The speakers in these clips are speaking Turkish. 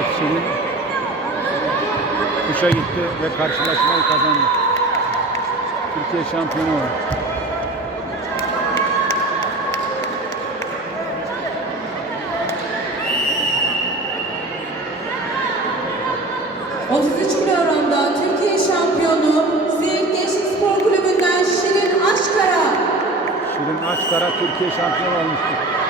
Şirin kuşa gitti ve karşılaşmayı kazandı. Türkiye şampiyonu oldu. ...33 kilogramda Türkiye şampiyonu Siirt Gençlik Spor Kulübü'nden Şirin Aşkara. Şirin Açkara Türkiye şampiyonu olmuştu.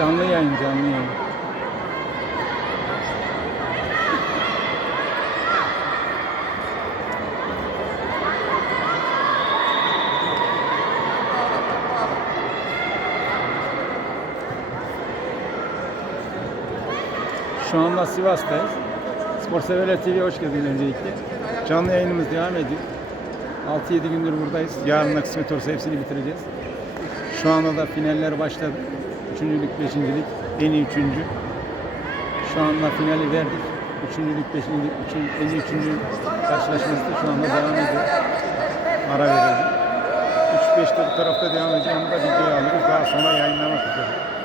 Canlı yayın, canlı yayın. Şu anda Sivas'tayız. Spor Severler TV'ye hoş geldiniz öncelikle. Canlı yayınımız devam ediyor. 6-7 gündür buradayız. Yarın da kısmet olursa hepsini bitireceğiz. Şu anda da finaller başladı. Üçüncülük, beşincilik, en iyi üçüncü. Şu anda finali verdik. Üçüncülük, beşincilik, üçün, en iyi üçüncü karşılaşması da şu anda devam ediyor. Ara verildi. 3-5'te bu tarafta devam edecek. Onu da videoya alırız. Daha sonra yayınlamak üzere.